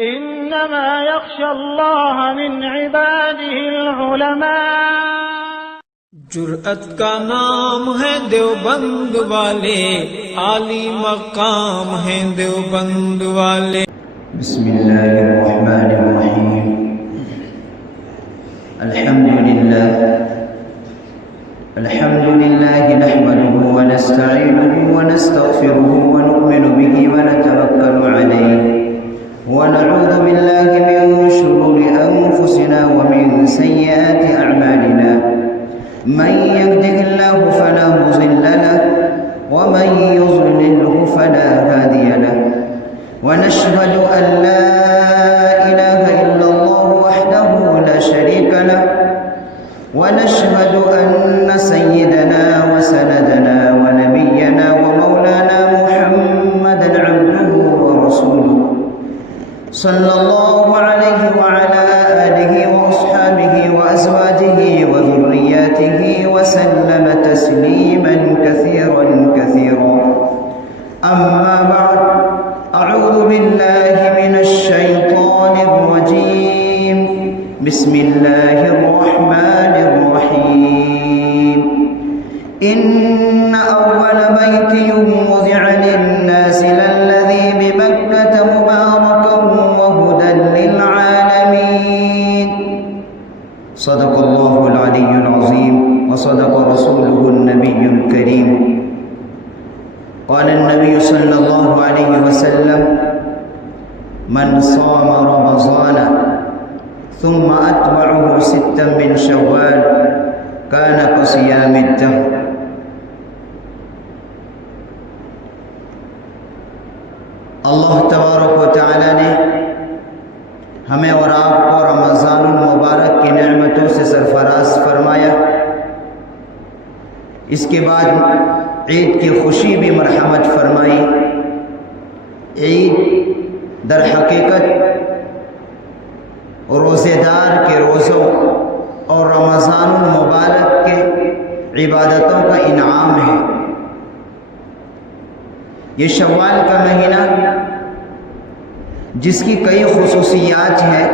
إنما يخشى الله من عباده العلماء۔ جرأت کا نام ہے دیوبند والے، عالی مقام ہیں دیوبند والے۔ بسم اللہ الرحمن الرحیم۔ الحمد للہ نحمده ونستعینه ونستغفره ونؤمن به ونتوکل علیہ ونعوذ باللہ من شرور انفسنا ومن سیئات اعمالنا، من يهده الله فلا مضل له ومن يضلله فلا هادي له، ونشهد أن لا إله إلا الله وحده لا شريك له، ونشهد أن سيدنا وسندنا ونبينا ومولانا محمدا عبده ورسوله صلى الله عليه وعلى آله وأصحابه وأزواجه وذرياته وسلم تسليما كثيرا كثيرا، أما بعد، أعوذ بالله من الشيطان الرجيم، بسم الله الرحمن الرحيم۔ إن أول بيت وضع للناس للذي ببكة مباركا وهدى للعالمين، صدق الله العلي العظيم وصدق رسوله النبي الكريم۔ قال النبي صلى الله عليه وسلم: من صام رمضان ثم أتبعه ستا من شوال كان كصيام الدهر۔ اللہ تبارک و تعالی نے ہمیں اور آپ کو رمضان المبارک کی نعمتوں سے سرفراز فرمایا۔ اس کے بعد عید کی خوشی بھی مرحمت فرمائی۔ عید در حقیقت روزے دار کے روزوں اور رمضان المبارک کے عبادتوں کا انعام ہے۔ یہ شوال کا مہینہ جس کی کئی خصوصیات ہیں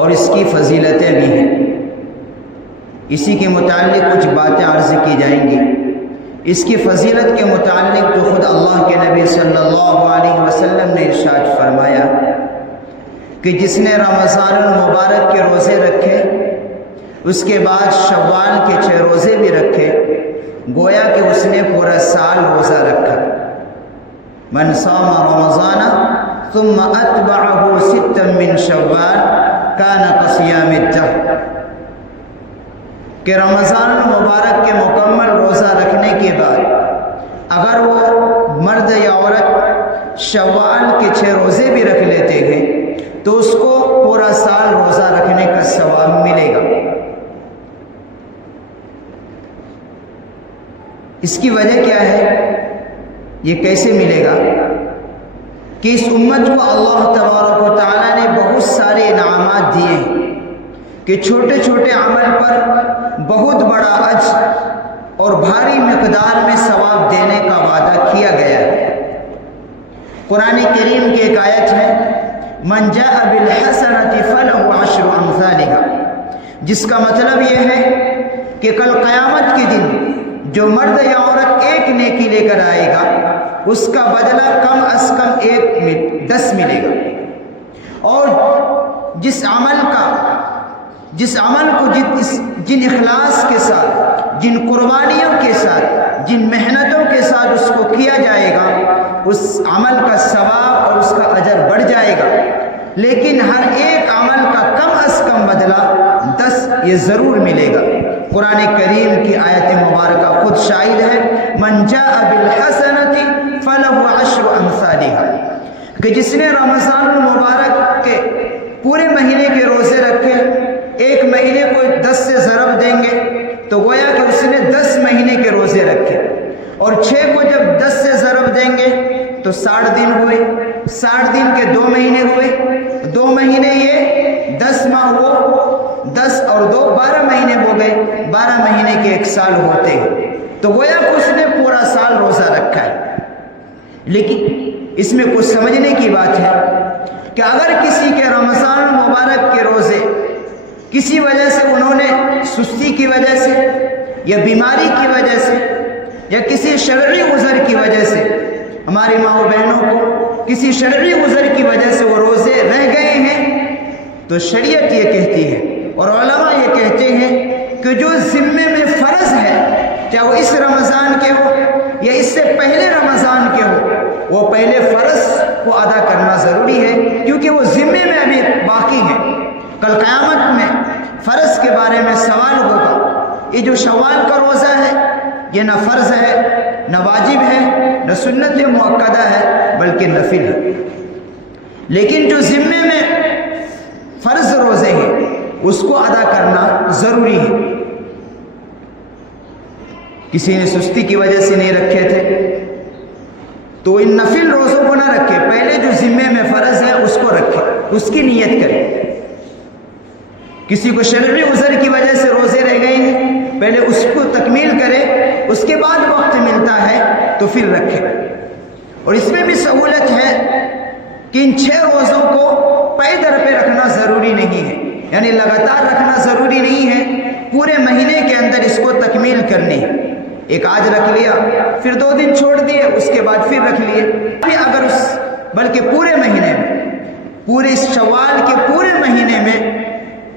اور اس کی فضیلتیں بھی ہیں، اسی کے متعلق کچھ باتیں عرض کی جائیں گی۔ اس کی فضیلت کے متعلق تو خود اللہ کے نبی صلی اللہ علیہ وسلم نے ارشاد فرمایا کہ جس نے رمضان المبارک کے روزے رکھے، اس کے بعد شوال کے 6 روزے بھی رکھے، گویا کہ اس نے پورا سال روزہ رکھا۔ من صام رمضان ثم اتبعه ستا من شوال كان كصيام الدهر، کہ رمضان المبارک کے مکمل روزہ رکھنے کے بعد اگر وہ مرد یا عورت شوال کے 6 روزے بھی رکھ لیتے ہیں تو اس کو پورا سال روزہ رکھنے کا ثواب ملے گا۔ اس کی وجہ کیا ہے؟ یہ کیسے ملے گا کہ اس امت کو اللہ تبارک و تعالیٰ نے بہت سارے انعامات دیے ہیں کہ چھوٹے چھوٹے عمل پر بہت بڑا اجر اور بھاری مقدار میں ثواب دینے کا وعدہ کیا گیا ہے۔ قرآن کریم کی ایک آیت ہے: من جاء بالحسنۃ فلہ عشر امثالها، جس کا مطلب یہ ہے کہ کل قیامت کے دن جو مرد یا عورت ایک نیکی لے کر آئے گا اس کا بدلہ کم از کم 10 ملے گا، اور جس عمل کو جن اخلاص کے ساتھ، جن قربانیوں کے ساتھ، جن محنتوں کے ساتھ اس کو کیا جائے گا، اس عمل کا ثواب اور اس کا اجر بڑھ جائے گا، لیکن ہر ایک عمل کا کم از کم بدلہ 10 یہ ضرور ملے گا۔ قرآن کریم کی آیت مبارکہ خود شاہد ہے: من جاء بالحسنۃ فلہ عشر امثالها، کہ جس نے رمضان المبارک کے پورے مہینے کے روزے رکھے، ایک مہینے کو 10 سے ضرب دیں گے تو گویا کہ اس نے 10 مہینے کے روزے رکھے، اور 6 کو جب 10 سے ضرب دیں گے تو 60 دن ہوئے، 60 دن کے 2 مہینے ہوئے، 2 مہینے یہ 10 ماہ ہو، 10 اور 2 12 مہینے ہو گئے، 12 مہینے کے 1 سال ہوتے ہیں، تو گویا کہ اس نے پورا سال روزہ رکھا ہے۔ لیکن اس میں کچھ سمجھنے کی بات ہے، سستی کی وجہ سے یا بیماری کی وجہ سے یا کسی شرعی عذر کی وجہ سے ہماری ماں و بہنوں کو کسی شرعی عذر کی وجہ سے وہ روزے رہ گئے ہیں، تو شریعت یہ کہتی ہے اور علماء یہ کہتے ہیں کہ جو ذمے میں فرض ہے، چاہے وہ اس رمضان کے ہو یا اس سے پہلے رمضان کے ہو، وہ پہلے فرض کو ادا کرنا ضروری ہے، کیونکہ وہ ذمے میں ابھی باقی ہے۔ کل قیامت میں فرض کے بارے میں سوال ہوگا۔ یہ جو شوال کا روزہ ہے یہ نہ فرض ہے، نہ واجب ہے، نہ سنت مؤکدہ ہے، بلکہ نفل ہے۔ لیکن جو ذمے میں فرض روزے ہیں اس کو ادا کرنا ضروری ہے۔ کسی نے سستی کی وجہ سے نہیں رکھے تھے تو ان نفل روزوں کو نہ رکھے، پہلے جو ذمے میں فرض ہے اس کو رکھے، اس کی نیت کرے۔ کسی کو شرعی عذر کی وجہ سے روزے رہ گئے ہیں، پہلے اس کو تکمیل کرے، اس کے بعد وقت ملتا ہے تو پھر رکھے۔ اور اس میں بھی سہولت ہے کہ ان 6 روزوں کو پے در پہ رکھنا ضروری نہیں ہے، یعنی لگاتار رکھنا ضروری نہیں ہے، پورے مہینے کے اندر اس کو تکمیل کرنی ہے۔ ایک آج رکھ لیا، پھر 2 دن چھوڑ دیے، اس کے بعد پھر رکھ لیے، اگر بلکہ پورے مہینے میں، پورے شوال کے پورے مہینے میں،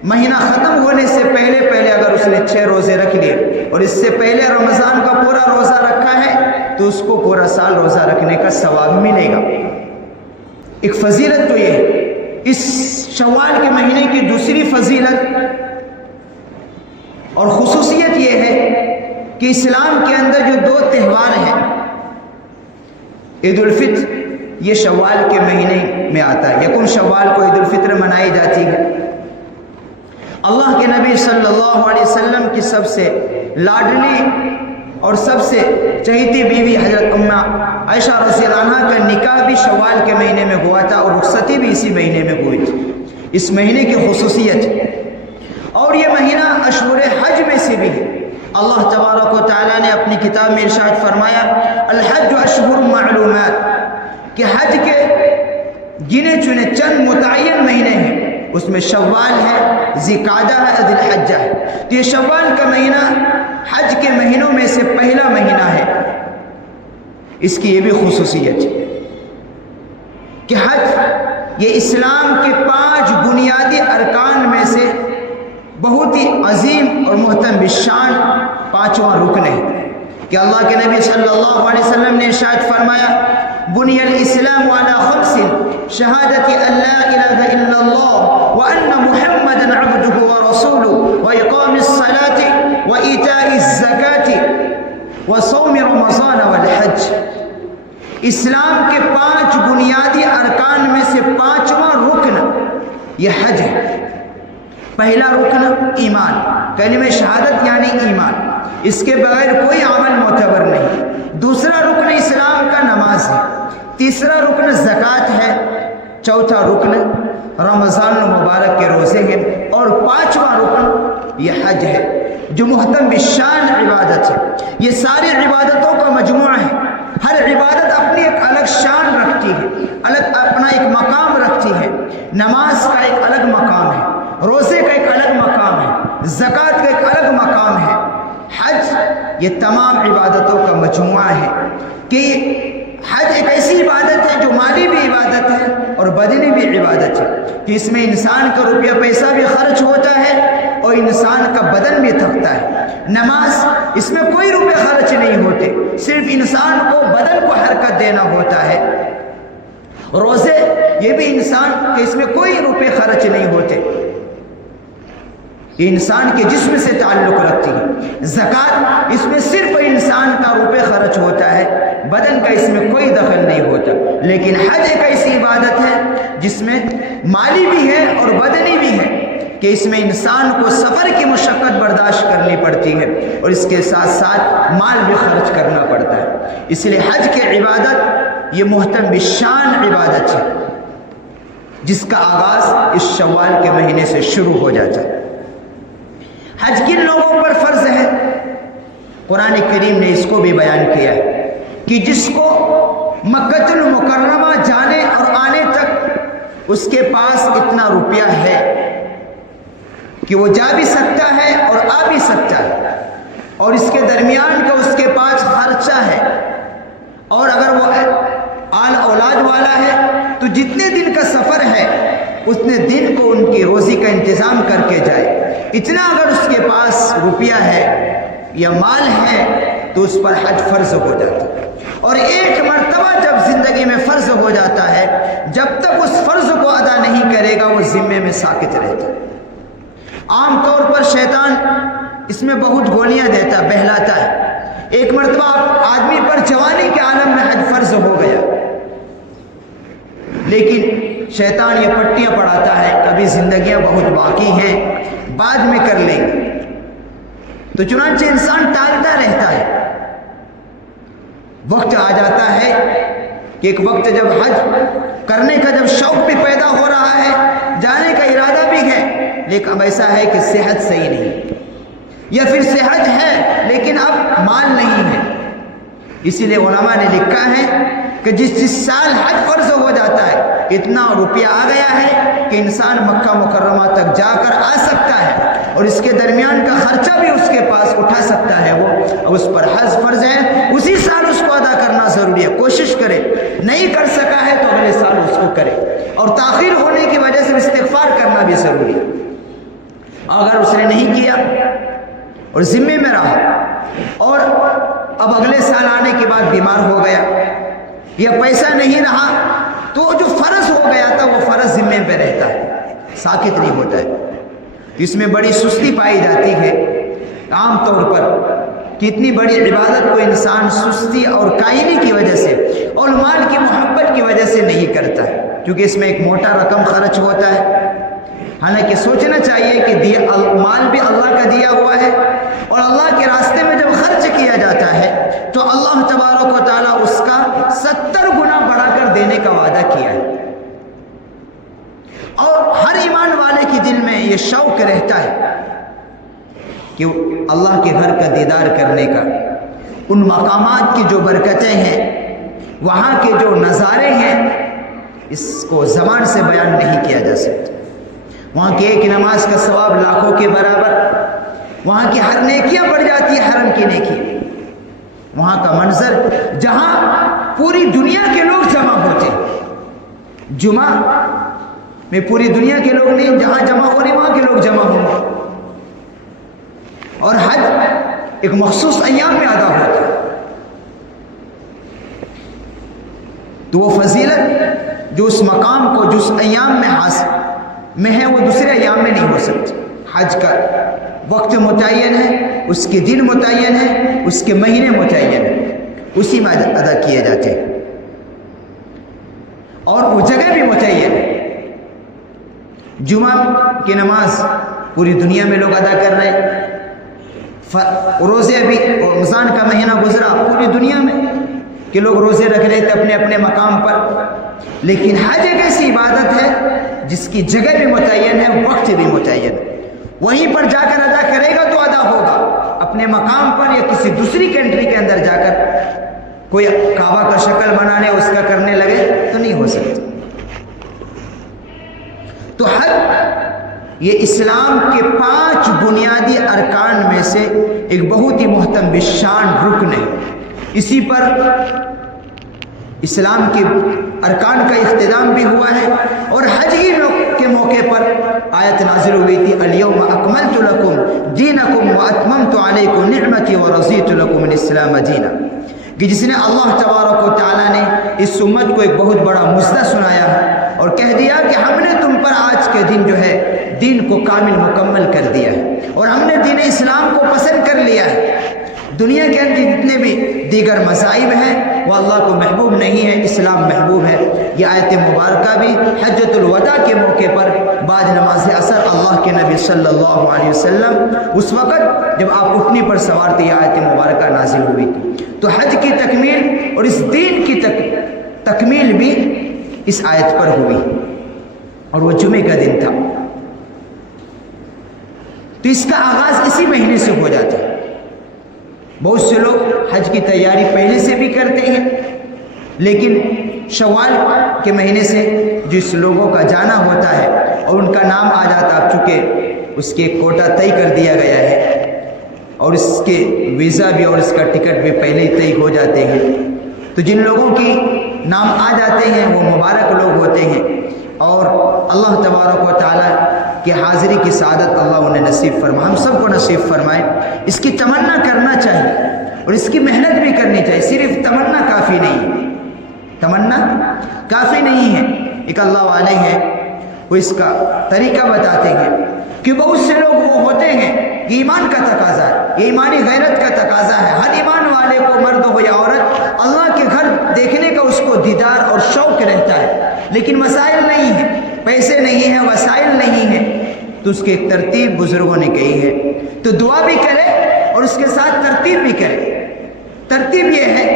مہینہ ختم ہونے سے پہلے اگر اس نے 6 روزے رکھ لیے اور اس سے پہلے رمضان کا پورا روزہ رکھا ہے تو اس کو پورا سال روزہ رکھنے کا ثواب ملے گا۔ ایک فضیلت تو یہ ہے۔ اس شوال کے مہینے کی دوسری فضیلت اور خصوصیت یہ ہے کہ اسلام کے اندر جو 2 تہوار ہیں، عید الفطر یہ شوال کے مہینے میں آتا ہے، 1 شوال کو عید الفطر منائی جاتی ہے۔ اللہ کے نبی صلی اللہ علیہ وسلم کی سب سے لاڈلی اور سب سے چہیتی بیوی حضرت امہ عائشہ رضی اللہ عنہا کا نکاح بھی شوال کے مہینے میں ہوا تھا اور رخصتی بھی اسی مہینے میں ہوئی تھی۔ اس مہینے کی خصوصیت ہے، اور یہ مہینہ اشہر حج میں سے بھی ہے۔ اللہ تبارک و تعالیٰ نے اپنی کتاب میں ارشاد فرمایا، الحج اشہر معلومات، کہ حج کے گنے چنے چند متعین مہینے ہیں، اس میں شوال ہے، ذی القعدہ ہے، ذی الحجہ ہے۔ تو یہ شوال کا مہینہ حج کے مہینوں میں سے پہلا مہینہ ہے۔ اس کی یہ بھی خصوصیت ہے کہ حج یہ اسلام کے 5 بنیادی ارکان میں سے بہت ہی عظیم اور محترم بالشان 5واں رکن ہے، کہ اللہ کے نبی صلی اللہ علیہ وسلم نے ارشاد فرمایا، بنی الاسلام علی 5 شہادت ان لا الہ الا اللہ وان محمدا عبدہ ورسولہ واقام الصلاۃ وایتاء الزکاۃ وصوم رمضان والحج۔ اسلام کے 5 بنیادی ارکان میں سے 5واں رکن یہ حج ہے۔ پہلا رکن ایمان، کلمہ شہادت یعنی ایمان، اس کے بغیر کوئی عمل معتبر نہیں۔ دوسرا رکن اسلام کا نماز ہے، تیسرا رکن زکوٰۃ ہے، چوتھا رکن رمضان المبارک کے روزے ہیں، اور 5واں رکن یہ حج ہے جو محترم بالشان عبادت ہے۔ یہ ساری عبادتوں کا مجموعہ ہے، ہر عبادت اپنی ایک الگ شان رکھتی ہے، الگ اپنا ایک مقام رکھتی ہے۔ نماز کا ایک الگ مقام ہے، روزے کا ایک الگ مقام ہے، زکوٰۃ کا ایک الگ مقام ہے۔ حج یہ تمام عبادتوں کا مجموعہ ہے کہ حج ایک ایسی عبادت ہے جو مالی بھی عبادت ہے اور بدنی بھی عبادت ہے، کہ اس میں انسان کا روپیہ پیسہ بھی خرچ ہوتا ہے اور انسان کا بدن بھی تھکتا ہے۔ نماز اس میں کوئی روپے خرچ نہیں ہوتے، صرف انسان کو بدن کو حرکت دینا ہوتا ہے۔ روزے یہ بھی انسان کہ اس میں کوئی روپے خرچ نہیں ہوتے، یہ انسان کے جسم سے تعلق رکھتی ہے۔ زکوٰۃ اس میں صرف انسان کا روپے خرچ ہوتا ہے، بدن کا اس میں کوئی دخل نہیں ہوتا۔ لیکن حج ایک ایسی عبادت ہے جس میں مالی بھی ہے اور بدنی بھی ہے، کہ اس میں انسان کو سفر کی مشقت برداشت کرنی پڑتی ہے اور اس کے ساتھ ساتھ مال بھی خرچ کرنا پڑتا ہے۔ اس لیے حج کی عبادت یہ محترم بالشان عبادت ہے جس کا آغاز اس شوال کے مہینے سے شروع ہو جاتا ہے۔ حج کن لوگوں پر فرض ہے؟ قرآن کریم نے اس کو بھی بیان کیا ہے کہ جس کو مکہ المکرمہ جانے اور آنے تک اس کے پاس اتنا روپیہ ہے کہ وہ جا بھی سکتا ہے اور آ بھی سکتا ہے، اور اس کے درمیان کا اس کے پاس خرچہ ہے، اور اگر وہ آل اولاد والا ہے تو جتنے دن کا سفر ہے اتنے دن کو ان کی روزی کا انتظام کر کے جائے۔ اتنا اگر اس کے پاس روپیہ ہے یا مال ہے تو اس پر حج فرض ہو جاتا ہے، اور ایک مرتبہ جب زندگی میں فرض ہو جاتا ہے، جب تک اس فرض کو ادا نہیں کرے گا وہ ذمے میں ساکت رہتا ہے۔ عام طور پر شیطان اس میں بہت گولیاں دیتا، بہلاتا ہے۔ ایک مرتبہ آدمی پر جوانی کے عالم میں حج فرض ہو گیا، لیکن شیطان یہ پٹیاں پڑھاتا ہے، ابھی زندگیاں بہت باقی ہیں، بعد میں کر لیں گے، تو چنانچہ انسان ٹالتا رہتا ہے۔ وقت آ جاتا ہے کہ ایک وقت جب حج کرنے کا جب شوق بھی پیدا ہو رہا ہے، جانے کا ارادہ بھی ہے، لیکن اب ایسا ہے کہ صحت صحیح نہیں، یا پھر صحت ہے لیکن اب مال نہیں ہے۔ اسی لیے علماء نے لکھا ہے کہ جس سال حج فرض ہو جاتا ہے اتنا روپیہ آ گیا ہے کہ انسان مکہ مکرمہ تک جا کر آ سکتا ہے، اور اس کے درمیان کا خرچہ بھی اس کے پاس اٹھا سکتا ہے، وہ اس پر حج فرض ہے، اسی سال اس کو ادا کرنا ضروری ہے۔ کوشش کرے، نہیں کر سکا ہے تو اگلے سال اس کو کرے، اور تاخیر ہونے کی وجہ سے استغفار کرنا بھی ضروری ہے۔ اگر اس نے نہیں کیا اور ذمے میں رہا اور اب اگلے سال آنے کے بعد بیمار ہو گیا یا پیسہ نہیں رہا، تو جو فرض ہو گیا تھا وہ فرض ذمے پہ رہتا ہے، ساکت نہیں ہوتا ہے۔ اس میں بڑی سستی پائی جاتی ہے عام طور پر، کہ اتنی بڑی عبادت کو انسان سستی اور کائنی کی وجہ سے اور مال کی محبت کی وجہ سے نہیں کرتا ہے، کیونکہ اس میں ایک موٹا رقم خرچ ہوتا ہے۔ حالانکہ سوچنا چاہیے کہ مال بھی اللہ کا دیا ہوا ہے، اور اللہ کے راستے میں جب خرچ کیا جاتا ہے تو اللہ تبارک و تعالیٰ اس کا 70 گنا بڑھا کر دینے کا وعدہ کیا ہے۔ اور ہر ایمان والے کے دل میں یہ شوق رہتا ہے کہ اللہ کے گھر کا دیدار کرنے کا، ان مقامات کی جو برکتیں ہیں، وہاں کے جو نظارے ہیں، اس کو زبان سے بیان نہیں کیا جا سکتا۔ وہاں کی ایک نماز کا ثواب لاکھوں کے برابر، وہاں کی ہر نیکیاں بڑھ جاتی ہے حرم کی نیکی۔ وہاں کا منظر جہاں پوری دنیا کے لوگ جمع ہوتے ہیں، جمعہ میں پوری دنیا کے لوگ نہیں، جہاں جمع ہو رہے وہاں کے لوگ جمع ہوں گے، اور حج ایک مخصوص ایام میں ادا ہوتا ہے، تو وہ فضیلت جو اس مقام کو جس ایام میں حاصل میں ہے وہ دوسرے ایام میں نہیں ہو سکتی۔ حج کا وقت متعین ہے، اس کے دن متعین ہے، اس کے مہینے متعین ہیں، اسی میں ادا کیے جاتے ہیں، اور وہ جگہ بھی متعین ہے۔ جمعہ کی نماز پوری دنیا میں لوگ ادا کر رہے ہیں، روزے بھی رمضان کا مہینہ گزرا پوری دنیا میں کہ لوگ روزے رکھ رہے تھے اپنے اپنے مقام پر، لیکن حج ایک ایسی عبادت ہے جس کی جگہ بھی متعین ہے، وقت بھی متعین ہے، وہیں پر جا کر ادا کرے گا تو ادا ہوگا، اپنے مقام پر یا کسی دوسری کنٹری کے اندر جا کر کوئی کعبہ کا شکل بنانے اس کا کرنے لگے تو نہیں ہو سکتا۔ تو حج یہ اسلام کے 5 بنیادی ارکان میں سے ایک بہت ہی محترم بشان رکن ہے۔ اسی پر اسلام کے ارکان کا اختتام بھی ہوا ہے، اور حج کے موقع پر آیت نازل ہوئی تھی، الیوم اکملت لکم دینکم واتممت علیکم نعمتی ورضیت لکم الاسلام دینا، کہ جس نے اللہ تبارک و تعالیٰ نے اس امت کو ایک بہت بڑا مژدہ سنایا اور کہہ دیا کہ ہم نے تم پر آج کے دن جو ہے دین کو کامل مکمل کر دیا ہے، اور ہم نے دین اسلام کو پسند کر لیا ہے۔ دنیا کے اندر جتنے بھی دیگر مذاہب ہیں وہ اللہ کو محبوب نہیں ہے، اسلام محبوب ہے۔ یہ آیت مبارکہ بھی حجۃ الوداع کے موقع پر بعد نماز عصر اللہ کے نبی صلی اللہ علیہ وسلم اس وقت جب آپ اٹھنے پر سوار تھے، یہ آیت مبارکہ نازل ہوئی تھی۔ تو حج کی تکمیل اور اس دین کی تکمیل بھی اس آیت پر ہوئی، اور وہ جمعے کا دن تھا، تو اس کا آغاز اسی مہینے سے ہو جاتا ہے۔ بہت سے لوگ حج کی تیاری پہلے سے بھی کرتے ہیں، لیکن شوال کے مہینے سے جس لوگوں کا جانا ہوتا ہے اور ان کا نام آ جاتا ہے، چونکہ اس کے کوٹا طے کر دیا گیا ہے اور اس کے ویزا بھی اور اس کا ٹکٹ بھی پہلے ہی طے ہو جاتے ہیں. تو جن لوگوں کی نام آ جاتے ہیں وہ مبارک لوگ ہوتے ہیں اور اللہ تبارک و تعالیٰ کی حاضری کی سعادت اللہ انہیں نصیب فرمائے، ہم سب کو نصیب فرمائے. اس کی تمنا کرنا چاہیے اور اس کی محنت بھی کرنی چاہیے. صرف تمنا کافی نہیں ہے، تمنا کافی نہیں ہے. ایک اللہ والے ہیں وہ اس کا طریقہ بتاتے ہیں کہ بہت سے لوگ وہ ہوتے ہیں، یہ ایمان کا تقاضا ہے، یہ ایمانی غیرت کا تقاضا ہے. ہر ایمان والے کو مرد ہو یا عورت اللہ کے گھر دیکھنے کا اس کو دیدار اور شوق رہتا ہے، لیکن وسائل نہیں ہیں، پیسے نہیں ہیں، وسائل نہیں ہیں. تو اس کی ایک ترتیب بزرگوں نے کہی ہے، تو دعا بھی کرے اور اس کے ساتھ ترتیب بھی کرے. ترتیب یہ ہے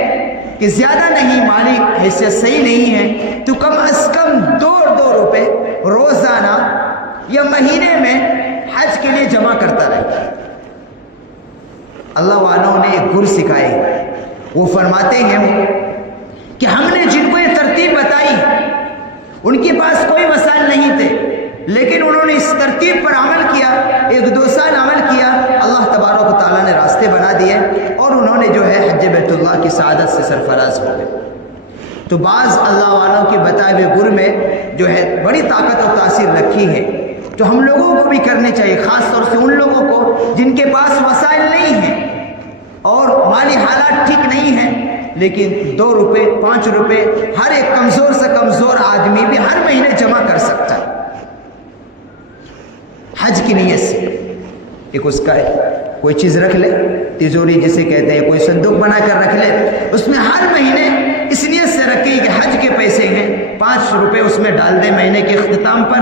کہ زیادہ نہیں، مالی حیثیت صحیح نہیں ہے تو کم از کم 2 روپے روزانہ یا مہینے میں حج کے لیے جمع کرتا رہے. اللہ والوں نے ایک گر سکھائے، وہ فرماتے ہیں کہ ہم نے جن کو یہ ترتیب بتائی ان کے پاس کوئی وسائل نہیں تھے، لیکن انہوں نے اس ترتیب پر عمل کیا، 1-2 سال عمل کیا، اللہ تبارک و تعالیٰ نے راستے بنا دیے اور انہوں نے جو ہے حج بیت اللہ کی سعادت سے سرفراز ہو گئے. تو بعض اللہ والوں کے بتائے ہوئے گر میں جو ہے بڑی طاقت و تاثیر رکھی ہے، تو ہم لوگوں کو بھی کرنے چاہیے، خاص طور سے ان لوگوں کو جن کے پاس وسائل نہیں ہیں اور مالی حالات ٹھیک نہیں ہیں، لیکن 2 روپے 5 روپے ہر ایک کمزور سے کمزور آدمی بھی ہر مہینے جمع کر سکتا ہے حج کی نیت سے. ایک اس کا کوئی چیز رکھ لے، تیجوری جسے کہتے ہیں، کوئی صندوق بنا کر رکھ لے، اس میں ہر مہینے اس نیت سے رکھے کہ حج کے پیسے ہیں، 5 روپے اس میں ڈال دے مہینے کے اختتام پر،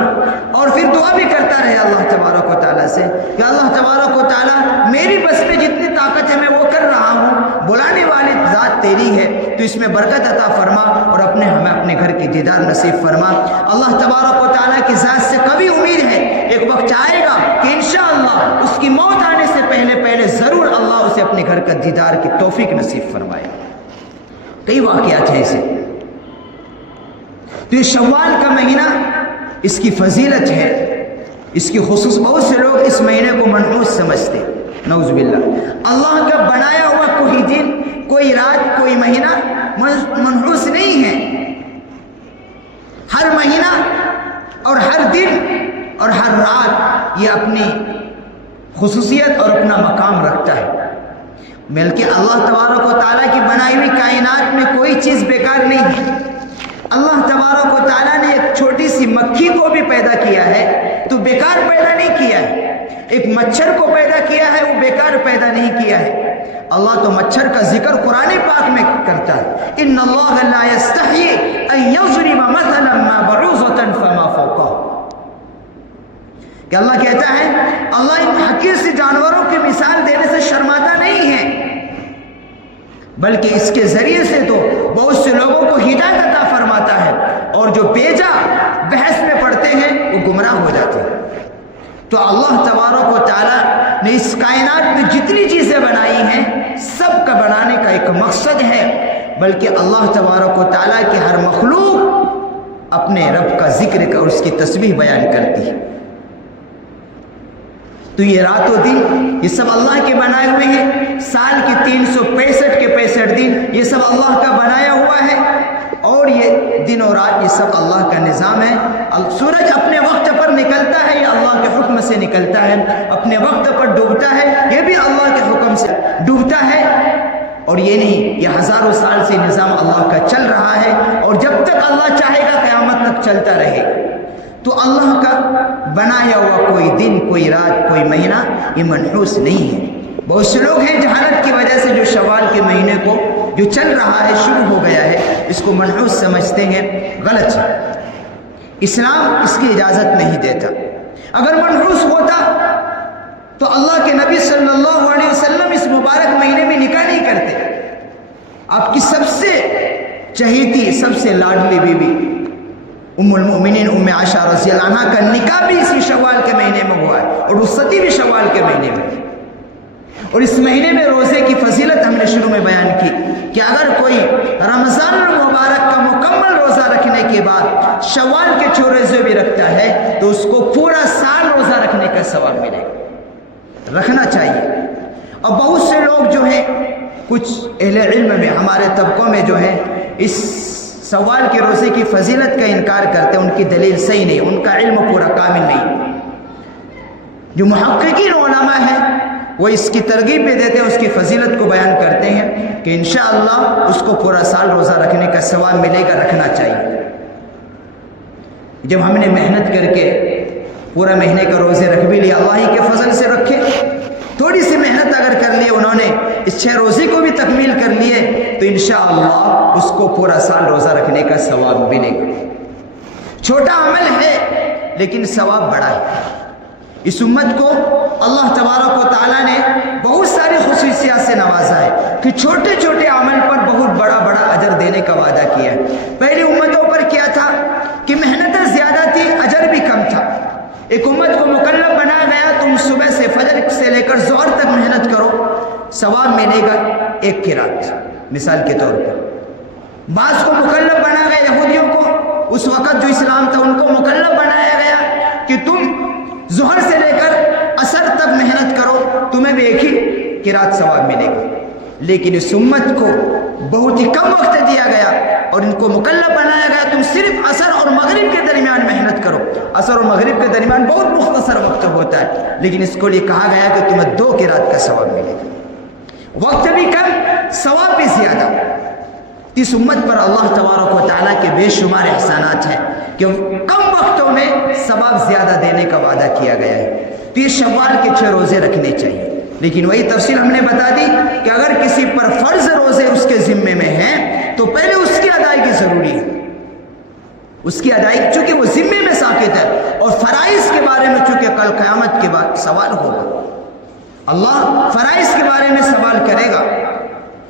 اور پھر دعا بھی کرتا رہے اللہ تبارک و تعالیٰ سے کہ اللہ تبارک و تعالیٰ میری بس میں جتنی طاقت ہے میں وہ کر رہا ہوں، بلانے والی ذات تیری ہے تو اس میں برکت عطا فرما اور ہمیں اپنے گھر کی دیدار نصیب فرما. اللہ تبارک و تعالیٰ کی ذات سے کبھی امید ہے ایک وقت آئے گا کہ انشاءاللہ اس کی موت آنے سے پہلے ضرور اللہ اسے اپنے گھر کا دیدار کی توفیق نصیب فرمائے. کئی واقعات ہیں ایسے. تو یہ شوال کا مہینہ اس کی فضیلت ہے، اس کی خصوص. بہت سے لوگ اس مہینے کو منحوس سمجھتے، نعوذ باللہ. اللہ کا بنایا ہوا کوئی دن، کوئی رات، کوئی مہینہ منحوس نہیں ہے. ہر مہینہ اور ہر دن اور ہر رات یہ اپنی خصوصیت اور اپنا مقام رکھتا ہے. بلکہ اللہ تبارک و تعالیٰ کی بنائی ہوئی کائنات میں کوئی چیز بیکار نہیں ہے. اللہ تبارک و تعالیٰ نے ایک چھوٹی سی مکھی کو بھی پیدا کیا ہے تو بیکار پیدا نہیں کیا ہے. ایک مچھر کو پیدا کیا ہے، وہ بیکار پیدا نہیں کیا ہے. اللہ تو مچھر کا ذکر قرآن پاک میں کرتا ہے، ان اللہ لا یستحی ان یضرب مثلا ما بعوضۃ فما فوقہ، کہ اللہ کہتا ہے اللہ ان حقیر سے جانوروں کی مثال دینے سے شرماتا نہیں ہے، بلکہ اس کے ذریعے سے تو بہت سے لوگوں کو ہدایت عطا فرماتا ہے، اور جو بیجا بحث میں پڑتے ہیں وہ گمراہ ہو جاتے ہیں. تو اللہ تبارک و تعالیٰ نے اس کائنات میں جتنی چیزیں بنائی ہیں سب کا بنانے کا ایک مقصد ہے، بلکہ اللہ تبارک و تعالیٰ کی ہر مخلوق اپنے رب کا ذکر کر اس کی تسبیح بیان کرتی ہے. تو یہ رات و دن یہ سب اللہ کے بنائے ہوئے ہیں. سال کی 365 کے 65 دن یہ سب اللہ کا بنایا ہوا ہے، اور یہ دن اور رات یہ سب اللہ کا نظام ہے. سورج اپنے وقت پر نکلتا ہے، یہ اللہ کے حکم سے نکلتا ہے، اپنے وقت پر ڈوبتا ہے، یہ بھی اللہ کے حکم سے ڈوبتا ہے. اور یہ نہیں، یہ ہزاروں سال سے نظام اللہ کا چل رہا ہے، اور جب تک اللہ چاہے گا قیامت تک چلتا رہے. تو اللہ کا بنایا ہوا کوئی دن، کوئی رات، کوئی مہینہ یہ منحوس نہیں ہے. بہت سے لوگ ہیں جہالت کی وجہ سے جو شوال کے مہینے کو جو چل رہا ہے، شروع ہو گیا ہے، اس کو منحوس سمجھتے ہیں. غلط ہے. اسلام اس کی اجازت نہیں دیتا. اگر منحوس ہوتا تو اللہ کے نبی صلی اللہ علیہ وسلم اس مبارک مہینے میں نکاح نہیں کرتے. آپ کی سب سے چہیتی، سب سے لاڈلی بیوی ام المؤمنین ام عائشہ رضی اللہ عنہ کا نکاح بھی اسی شوال کے مہینے میں ہوا ہے، اور رخصتی بھی شوال کے مہینے میں. اور اس مہینے میں روزے کی فضیلت ہم نے شروع میں بیان کی کہ اگر کوئی رمضان المبارک کا مکمل روزہ رکھنے کے بعد شوال کے 4 روزے بھی رکھتا ہے تو اس کو پورا سال روزہ رکھنے کا کا ثواب ملے گا، رکھنا چاہیے۔ اور بہت سے لوگ جو ہیں، کچھ اہل علم میں، ہمارے طبقوں میں جو ہے اس سوال کے روزے کی فضیلت کا انکار کرتے ہیں، ان کی دلیل صحیح نہیں، ان کا علم پورا کامل نہیں۔ جو محققین علماء ہیں وہ اس کی ترغیب بھی دیتے ہیں، اس کی فضیلت کو بیان کرتے ہیں کہ انشاءاللہ اس کو پورا سال روزہ رکھنے کا ثواب ملے گا، رکھنا چاہیے۔ جب ہم نے محنت کر کے پورا مہینے کا روزے رکھ بھی لیا، اللہ ہی کے فضل سے رکھے، تھوڑی سی محنت اگر کر لیے انہوں نے، اس 6 روزے کو بھی تکمیل کر لیے، تو انشاءاللہ اس کو پورا سال روزہ رکھنے کا ثواب ملے گا۔ چھوٹا عمل ہے لیکن ثواب بڑا ہے۔ اس امت کو اللہ تبارک و تعالیٰ نے بہت ساری خصوصیات سے نوازا ہے کہ چھوٹے چھوٹے عمل پر بہت بڑا بڑا اجر دینے کا وعدہ کیا ہے۔ پہلی امتوں پر کیا تھا کہ محنتیں زیادہ تھی، اجر بھی کم تھا۔ ایک امت کو مکلف بنایا گیا، تم صبح سے فجر سے لے کر ظہر تک محنت کرو، ثواب ملے گا 1 قرات، مثال کے طور پر۔ بعض کو مکلف بنایا گیا، یہودیوں کو اس وقت جو اسلام تھا ان کو مکلف بنایا گیا کہ تم ظہر سے لے کر عصر تک محنت کرو، تمہیں بھی 1 ہی قرات ثواب ملے گا۔ لیکن اس امت کو بہت ہی کم وقت دیا گیا اور ان کو مکلف بنایا گیا تم صرف عصر اور مغرب کے درمیان محنت کرو۔ عصر اور مغرب کے درمیان بہت مختصر وقت ہوتا ہے، لیکن اس کو لیے کہا گیا کہ تمہیں 2 قرات کا ثواب ملے گا۔ وقت بھی کم، ثواب بھی زیادہ۔ اس امت پر اللہ تبارک و تعالیٰ کے بے شمار احسانات ہیں کہ کم وقتوں میں ثواب زیادہ دینے کا وعدہ کیا گیا ہے۔ تو یہ شوال کے 6 روزے رکھنے چاہیے، لیکن وہی تفصیل ہم نے بتا دی کہ اگر کسی پر فرض روزے اس کے ذمے میں ہیں تو پہلے اس کی ادائیگی ضروری ہے۔ اس کی ادائیگی چونکہ وہ ذمے میں ساقط ہے، اور فرائض کے بارے میں چونکہ کل قیامت کے بعد سوال ہوگا، اللہ فرائض کے بارے میں سوال کرے گا،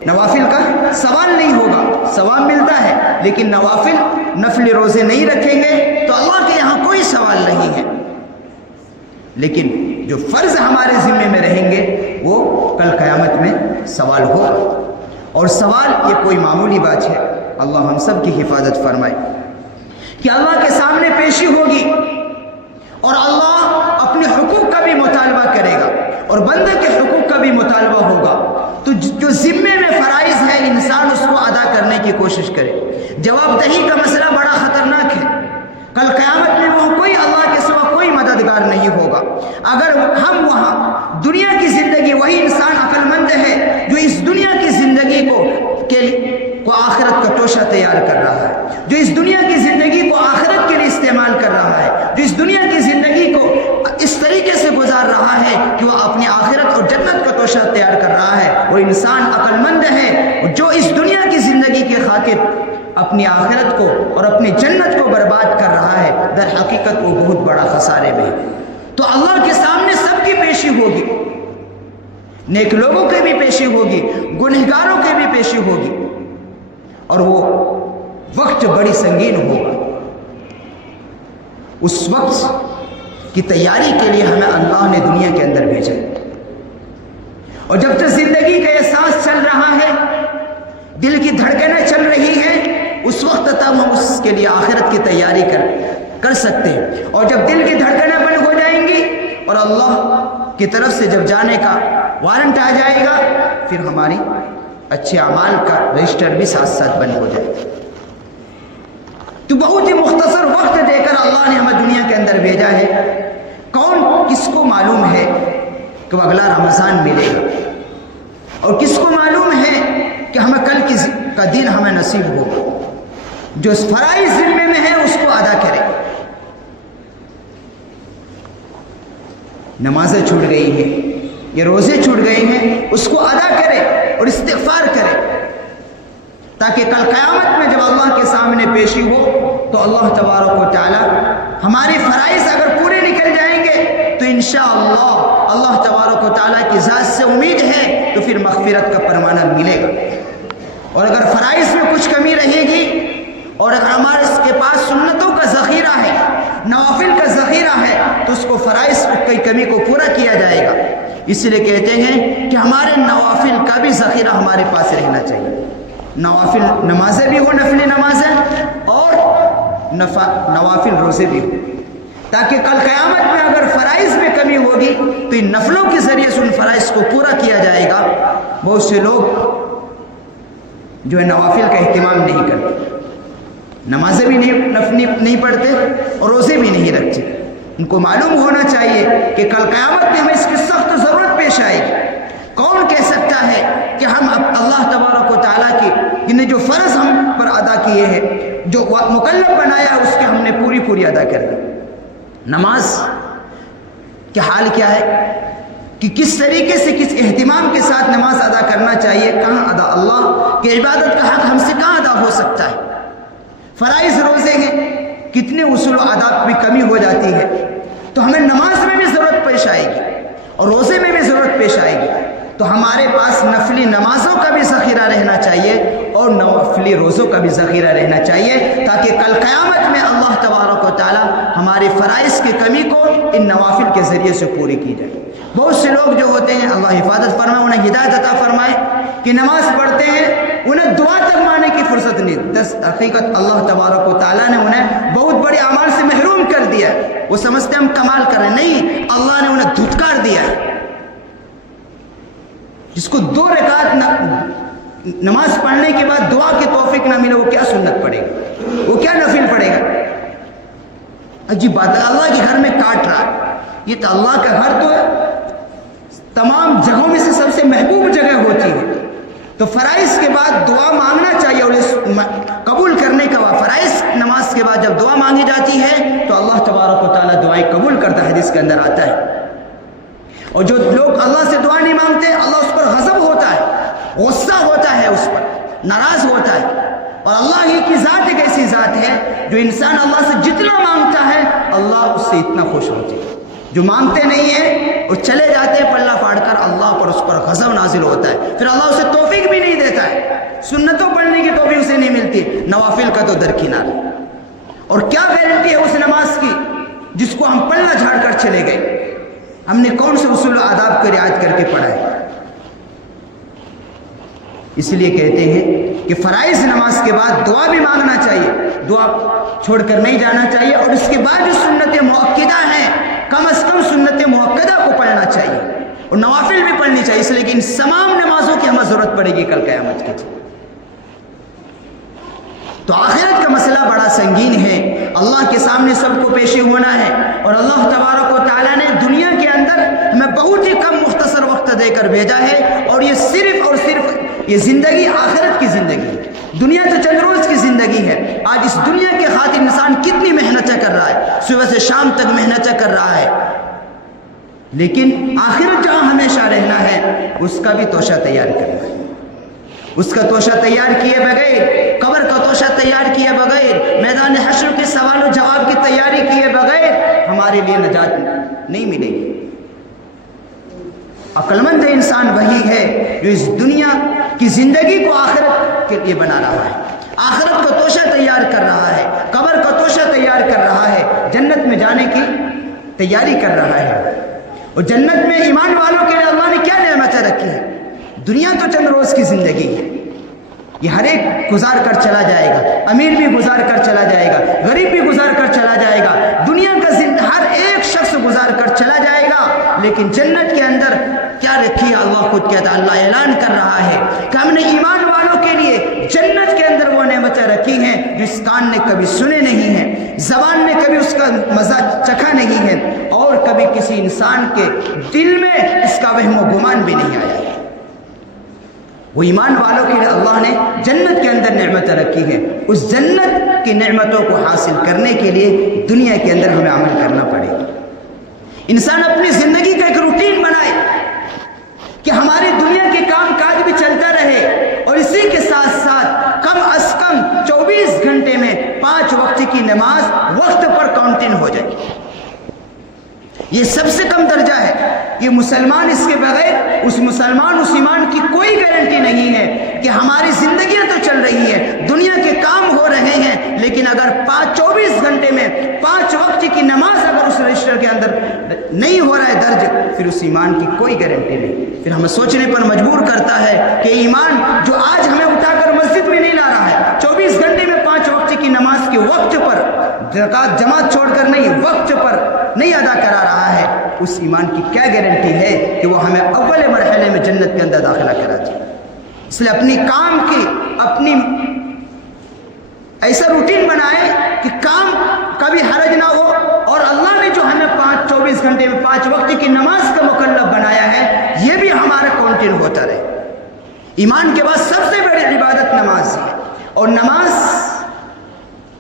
نوافل کا سوال نہیں ہوگا۔ ثواب ملتا ہے لیکن نوافل نفل روزے نہیں رکھیں گے تو اللہ کے یہاں کوئی سوال نہیں ہے، لیکن جو فرض ہمارے ذمے میں رہیں گے وہ کل قیامت میں سوال ہوگا۔ اور سوال یہ کوئی معمولی بات ہے، اللہ ہم سب کی حفاظت فرمائے کہ اللہ کے سامنے پیشی ہوگی اور اللہ اپنے حقوق کا بھی مطالبہ کرے گا اور بندے کے حقوق کا بھی مطالبہ ہوگا۔ تو جو ذمے میں فرائض ہے انسان اس کو ادا کرنے کی کوشش کرے۔ جواب دہی کا مسئلہ بڑا خطرناک ہے، کل قیامت میں وہ کوئی اللہ کے سوا کوئی مددگار نہیں ہوگا۔ اگر ہم وہاں دنیا کی زندگی، وہی انسان عقل مند ہے جو اس دنیا کی زندگی کو آخرت کا توشہ تیار کر رہا ہے، جو اس دنیا کی زندگی کو آخرت کے لیے استعمال کر رہا ہے، جو اس دنیا کی زندگی کو اس طریقے سے گزار رہا ہے کہ وہ اپنی آخرت اور جنت کا توشہ تیار کر رہا ہے، وہ انسان عقل مند ہے جو اس دنیا کی زندگی کی خاطر اپنی آخرت کو اور اپنی جنت کو برباد کر رہا ہے، در حقیقت وہ بہت بڑا خسارے میں ہے۔ تو اللہ کے سامنے سب کی پیشی ہوگی، نیک لوگوں کی بھی پیشی ہوگی، گنہگاروں کی بھی پیشی ہوگی، اور وہ وقت بڑی سنگین ہوگا۔ اس وقت کی تیاری کے لیے ہمیں اللہ نے دنیا کے اندر بھیجا، اور جب تک زندگی کا احساس چل رہا ہے، دل کی دھڑکنیں چل رہی ہیں، اس وقت تک ہم اس کے لیے آخرت کی تیاری کر سکتے ہیں۔ اور جب دل کی دھڑکنیں بند ہو جائیں گی اور اللہ کی طرف سے جب جانے کا وارنٹ آ جائے گا، پھر ہماری اچھے اعمال کا رجسٹر بھی ساتھ ساتھ بند ہو جائے گا۔ تو بہت ہی مختصر وقت دے کر اللہ نے ہمیں دنیا کے اندر بھیجا ہے۔ کون کس کو معلوم ہے کہ وہ اگلا رمضان ملے گا، اور کس کو معلوم ہے کہ ہمیں کل کا دن ہمیں نصیب ہوگا۔ جو اس فرائض ذمے میں ہے اس کو ادا کرے۔ نمازیں چھوٹ گئی ہیں، یہ روزے چھوٹ گئے ہیں، اس کو ادا کرے اور استغفار کرے، تاکہ کل قیامت میں جب اللہ کے سامنے پیشی ہو تو اللہ تبارک و تعالی ہمارے فرائض اگر پورے نکل جائیں گے تو انشاءاللہ اللہ تبارک و تعالی کی ذات سے امید ہے تو پھر مغفرت کا پروانہ ملے گا۔ اور اگر فرائض میں کچھ کمی رہے گی اور اگر ہمارے اس کے پاس سنتوں کا ذخیرہ ہے، نوافل کا ذخیرہ ہے، تو اس کو فرائض کی کمی کو پورا کیا جائے گا۔ اس لیے کہتے ہیں کہ ہمارے نوافل کا بھی ذخیرہ ہمارے پاس رہنا چاہیے۔ نوافل نمازیں بھی ہو، نفلی نمازیں، اور نوافل روزے بھی ہو۔ تاکہ کل قیامت میں اگر فرائض میں کمی ہوگی تو ان نفلوں کے ذریعے سے ان فرائض کو پورا کیا جائے گا۔ بہت سے لوگ جو ہے نوافل کا اہتمام نہیں کرتے، نمازیں بھی نہیں پڑھتے اور روزے بھی نہیں رکھتے۔ ان کو معلوم ہونا چاہیے کہ کل قیامت میں ہمیں اس کی سخت ضرورت پیش آئے گی۔ کون کہہ سکتا ہے کہ ہم اب اللہ تبارک و تعالیٰ کی نے جو فرض ہم پر ادا کیے ہیں، جو مکلف بنایا اس کے ہم نے پوری ادا کر دی۔ نماز کا حال کیا ہے کہ کس طریقے سے کس اہتمام کے ساتھ نماز ادا کرنا چاہیے، کہاں ادا، اللہ کی عبادت کا حق ہم سے کہاں ادا ہو سکتا ہے۔ فرائض روزے ہیں، کتنے اصول و آداب بھی کمی ہو جاتی ہے، تو ہمیں نماز میں بھی ضرورت پیش آئے گی اور روزے میں بھی ضرورت پیش آئے گی۔ تو ہمارے پاس نفلی نمازوں کا بھی ذخیرہ رہنا چاہیے اور نفلی روزوں کا بھی ذخیرہ رہنا چاہیے، تاکہ کل قیامت میں اللہ تبارک و تعالی ہمارے فرائض کی کمی کو ان نوافل کے ذریعے سے پوری کی جائے۔ بہت سے لوگ جو ہوتے ہیں، اللہ حفاظت فرمائے، انہیں ہدایت عطا فرمائے، کہ نماز پڑھتے ہیں انہیں دعا تک مانگنے کی فرصت نہیں۔ حقیقت اللہ تبارک و تعالیٰ نے انہیں بہت بڑے اعمال سے محروم کر دیا۔ وہ سمجھتے ہم کمال کر رہے ہیں، نہیں، اللہ نے انہیں دھتکار دیا ہے۔ جس کو 2 رکعت نماز پڑھنے کے بعد دعا کی توفیق نہ ملے، وہ کیا سنت پڑھے گا، وہ کیا نفل پڑھے گا؟ عجیب بات ہے، اللہ کے گھر میں کاٹ رہا ہے۔ یہ تو اللہ کا گھر تو تمام جگہوں میں سے سب سے محبوب جگہ ہوتی ہے، تو فرائض کے بعد دعا مانگنا چاہیے اور اس قبول کرنے کا بعد فرائض نماز کے بعد جب دعا مانگی جاتی ہے تو اللہ تبارک و تعالیٰ دعائیں قبول کرتا ہے، حدیث کے اندر آتا ہے۔ اور جو لوگ اللہ سے دعا نہیں مانگتے، اللہ اس پر غضب ہوتا ہے، غصہ ہوتا ہے، اس پر ناراض ہوتا ہے۔ اور اللہ ہی کی ذات ایک ایسی ذات ہے جو انسان اللہ سے جتنا مانگتا ہے اللہ اس سے اتنا خوش ہوتے ہیں۔ جو مانگتے نہیں ہیں اور چلے جاتے ہیں پلہ پھاڑ کر، اللہ پر اس پر غضب نازل ہوتا ہے، پھر اللہ اسے توفیق بھی نہیں دیتا ہے، سنتوں پڑھنے کی توفیق اسے نہیں ملتی، نوافل کا تو درکنار۔ اور کیا گارنٹی ہے اس نماز کی جس کو ہم پلہ جھاڑ کر چلے گئے؟ ہم نے کون سے اصول و آداب کو رعایت کر کے پڑھا ہے؟ اس لیے کہتے ہیں کہ فرائض نماز کے بعد دعا بھی مانگنا چاہیے، دعا چھوڑ کر نہیں جانا چاہیے، اور اس کے بعد جو سنت مؤکدہ ہیں کم از کم سنت مؤکدہ کو پڑھنا چاہیے اور نوافل بھی پڑھنی چاہیے، اس لیے کہ ان تمام نمازوں کی ہمیں ضرورت پڑے گی کل قیامت کے دن۔ تو آخرت کا مسئلہ بڑا سنگین ہے، اللہ کے سامنے سب کو پیش ہونا ہے، اور اللہ تبارک و تعالیٰ نے دنیا کے اندر ہمیں بہت ہی کم مختصر وقت دے کر بھیجا ہے، اور یہ صرف اور صرف یہ زندگی آخرت کی زندگی ہے۔ دنیا تو چند روز کی زندگی ہے۔ آج اس دنیا کے خاطر انسان کتنی محنتیں کر رہا ہے، صبح سے شام تک محنتیں کر رہا ہے، لیکن آخرت جہاں ہمیشہ رہنا ہے اس کا بھی توشہ تیار کرنا ہے۔ اس کا توشہ تیار کیے بغیر، قبر کا توشہ تیار کیے بغیر، میدان حشر کے سوال و جواب کی تیاری کیے بغیر ہمارے لیے نجات نہیں ملے گی۔ عقل مند انسان وہی ہے جو اس دنیا کی زندگی کو آخرت کے لیے بنا رہا ہے، آخرت کا توشہ تیار کر رہا ہے، قبر کا توشہ تیار کر رہا ہے، جنت میں جانے کی تیاری کر رہا ہے۔ اور جنت میں ایمان والوں کے لیے اللہ نے کیا نعمتیں رکھی ہیں؟ دنیا تو چند روز کی زندگی ہے، یہ ہر ایک گزار کر چلا جائے گا، امیر بھی گزار کر چلا جائے گا، غریب بھی گزار کر چلا جائے گا، دنیا کا ہر ایک شخص گزار کر چلا جائے گا، لیکن جنت کے اندر کیا رکھی ہے؟ اللہ خود کہتا ہے، اللہ اعلان کر رہا ہے کہ ہم نے ایمان والوں کے لیے جنت کے اندر وہ نعمتیں رکھی ہیں جو اس کان نے کبھی سنے نہیں ہیں، زبان نے کبھی اس کا مزہ چکھا نہیں ہے، اور کبھی کسی انسان کے دل میں اس کا وہم و گمان بھی نہیں آیا ہے۔ وہ ایمان والوں کے لیے اللہ نے جنت کے اندر نعمتیں رکھی ہیں، اس جنت کی نعمتوں کو حاصل کرنے کے لیے دنیا کے اندر ہمیں عمل کرنا پڑے گا۔ انسان اپنی زندگی کا ایک روٹین بنائے کہ ہماری دنیا کے کام کاج بھی چلتا رہے، اور اسی کے ساتھ ساتھ کم از کم 24 گھنٹے میں 5 وقت کی نماز وقت پر کاؤنٹنگ ہو جائے۔ یہ سب سے کم درجہ ہے۔ یہ مسلمان اس کے بغیر اس مسلمان اس ایمان کی کوئی گارنٹی نہیں ہے کہ ہماری زندگیاں تو چل رہی ہیں، دنیا کے کام ہو رہے ہیں، لیکن اگر 24 گھنٹے میں 5 وقت کی نماز اگر اس رجسٹر کے اندر نہیں ہو رہا ہے درج، پھر اس ایمان کی کوئی گارنٹی نہیں۔ پھر ہمیں سوچنے پر مجبور کرتا ہے کہ ایمان جو آج ہمیں اٹھا کر مسجد میں نہیں لا رہا ہے، 24 گھنٹے میں 5 وقت کی نماز کے وقت پر، زکوٰۃ جماعت چھوڑ کر نہیں، وقت پر اس ایمان کی کیا گارنٹی ہے کہ وہ ہمیں اول مرحلے میں جنت کے اندر داخلہ کراتی ہے؟ اس لیے اپنی کام کی اپنی ایسا روٹین بنائے کہ کام کبھی حرج نہ ہو، اور اللہ نے جو ہمیں 24 گھنٹے میں 5 وقت کی نماز کا مکلف بنایا ہے یہ بھی ہمارا کنٹینیو ہوتا رہے۔ ایمان کے بعد سب سے بڑی عبادت نماز ہے، اور نماز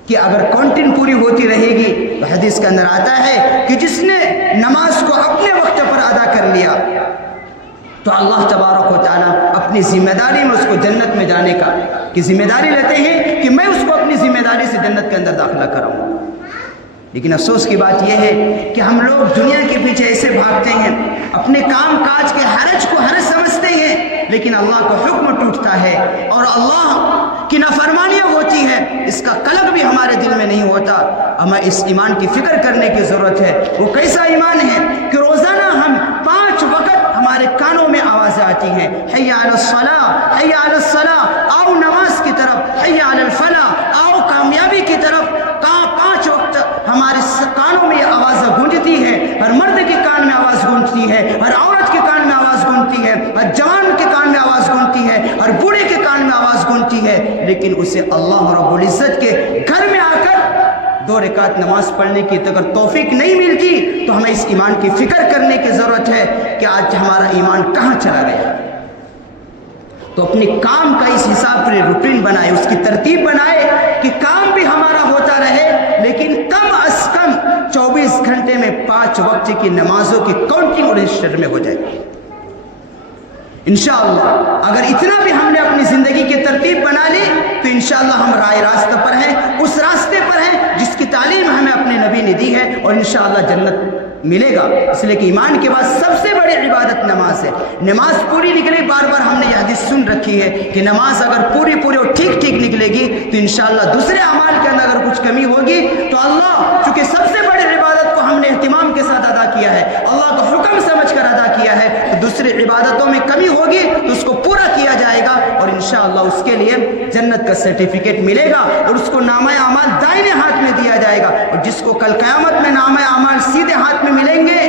کہ اگر کنٹینیو پوری ہوتی رہے گی تو حدیث کے اندر آتا ہے کہ جس نے نماز کو اپنے وقت پر ادا کر لیا تو اللہ تبارک و تعالیٰ اپنی ذمہ داری میں اس کو جنت میں جانے کا کی ذمہ داری لیتے ہیں کہ میں اس کو اپنی ذمہ داری سے جنت کے اندر داخلہ کراؤں۔ لیکن افسوس کی بات یہ ہے کہ ہم لوگ دنیا کے پیچھے ایسے بھاگتے ہیں، اپنے کام کاج کے حرج کو حرج سمجھتے ہیں، لیکن اللہ کا حکم ٹوٹتا ہے اور اللہ کی نافرمانیاں ہوتی ہے، اس کا قلق بھی ہمارے دل میں نہیں ہوتا۔ ہمیں اس ایمان کی فکر کرنے کی ضرورت ہے۔ وہ کیسا ایمان ہے کہ روزانہ ہم 5 وقت ہمارے کانوں میں آوازیں آتی ہیں، حی علی الصلاۃ، حی علی الصلاۃ، آؤ نماز کی طرف، حی علی الفلاح، آؤ کامیابی کی طرف۔ 5 وقت ہمارے کانوں میں آواز گونجتی ہے، ہر مرد کے کان میں آواز گونجتی ہے، ہر عورت کے کان میں آواز گونجتی ہے، ہر جوان کے کان میں آواز گونجتی ہے، ہر بوڑھے کے کان میں آواز گونجتی ہے، لیکن اسے اللہ رب العزت کے گھر میں آ کر 2 رکعت نماز پڑھنے کی اگر توفیق نہیں ملتی تو ہمیں اس ایمان کی فکر کرنے کی ضرورت ہے کہ آج ہمارا ایمان کہاں چلا گیا۔ تو اپنی کام کا اس حساب پر روٹین بنائے، اس کی ترتیب بنائے کہ کام بھی ہمارا ہوتا رہے، لیکن کم از کم 24 گھنٹے میں 5 وقت کی نمازوں کی کاؤنٹنگ رجسٹر میں ہو جائے۔ انشاءاللہ اگر اتنا بھی ہم نے اپنی زندگی کی ترتیب بنا لی تو انشاءاللہ ہم راستہ پر ہیں، اس راستے پر ہیں جس کی تعلیم ہمیں اپنے نبی نے دی ہے، اور انشاءاللہ جنت ملے گا۔ اس لیے کہ ایمان کے بعد سب سے بڑی عبادت نماز ہے۔ نماز پوری نکلے، بار بار ہم نے یہ حدیث سن رکھی ہے کہ نماز اگر پوری اور ٹھیک نکلے گی تو انشاءاللہ دوسرے اعمال کے اندر اگر کچھ کمی ہوگی تو اللہ، چونکہ سب سے بڑی عبادت کو ہم نے اہتمام کے ساتھ ادا کیا ہے، اللہ کا حکم سمجھ کر ادا کیا ہے، تو دوسری عبادتوں میں کمی ہوگی تو اس کو پورا کیا جائے گا، اور انشاءاللہ اس کے لیے جنت کا سرٹیفکیٹ ملے گا، اور اس کو نامہ اعمال دائیں ہاتھ میں دیا جائے گا، اور جس کو کل قیامت میں نامہ اعمال سیدھے ہاتھ میں ملیں گے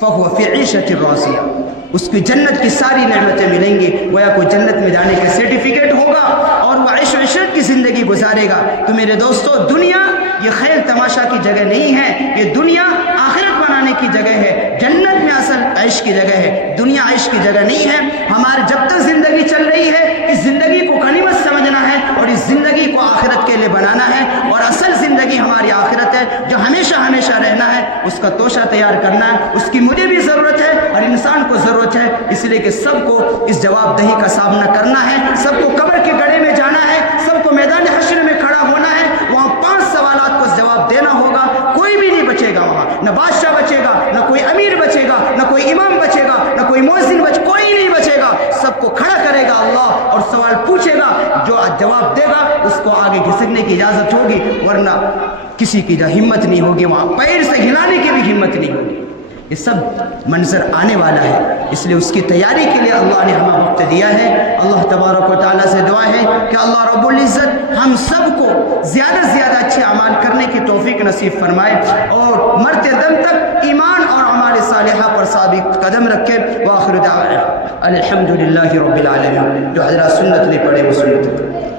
فَهُوَ فِي عِيشَةٍ رَاضِيَةٍ، اس کی جنت کی ساری نعمتیں ملیں گی، گویا کو جنت میں جانے کا سرٹیفکیٹ ہوگا، اور وہ عیش و عشرت کی زندگی گزارے گا۔ تو میرے دوستو، دنیا یہ خیل تماشا کی جگہ نہیں ہے، یہ دنیا آخرت بنانے کی جگہ ہے، جنت میں اصل عیش کی جگہ ہے، دنیا عیش کی جگہ نہیں ہے۔ ہمارے جب تک زندگی چل رہی ہے اس زندگی کو غنیمت سمجھنا ہے، اور اس زندگی کو آخرت کے لیے بنانا ہے، اور اصل زندگی ہماری آخرت ہے جو ہمیشہ رہنا ہے، اس کا توشہ تیار کرنا ہے، اس کی مجھے بھی ضرورت ہے اور انسان کو ضرورت ہے، اس لیے کہ سب کو اس جواب دہی کا سامنا کرنا ہے، سب کو قبر کے گڑھے میں جانا ہے، سب کو میدان حشر میں کھڑا ہونا ہے، وہاں 5 سوالات کو جواب دینا ہوگا، کوئی بھی نہیں بچے گا وہاں، نہ بادشاہ بچے گا، نہ کوئی امیر بچے گا، نہ کوئی امام بچے گا، نہ کوئی مؤذن کوئی نہیں بچے گا، سب کو کھڑا کرے گا اللہ، اور سوال پوچھے گا، جو جواب دے گا اس کو آگے گھسکنے کی اجازت ہوگی، ورنہ کسی کی ہمت نہیں ہوگی، وہاں پیر سے ہلانے کی بھی ہمت نہیں ہوگی۔ یہ سب منظر آنے والا ہے، اس لیے اس کی تیاری کے لیے اللہ نے ہمیں وقت دیا ہے۔ اللہ تبارک و تعالیٰ سے دعا ہے کہ اللہ رب العزت ہم سب کو زیادہ سے زیادہ اچھے اعمال کرنے کی توفیق نصیب فرمائے، اور مرتے دم تک ایمان اور اعمال صالحہ پر ثابت قدم رکھے۔ وآخر دعوانا الحمدللہ رب العالمین۔ جو حضرات سنت نہیں پڑھے وہ سنت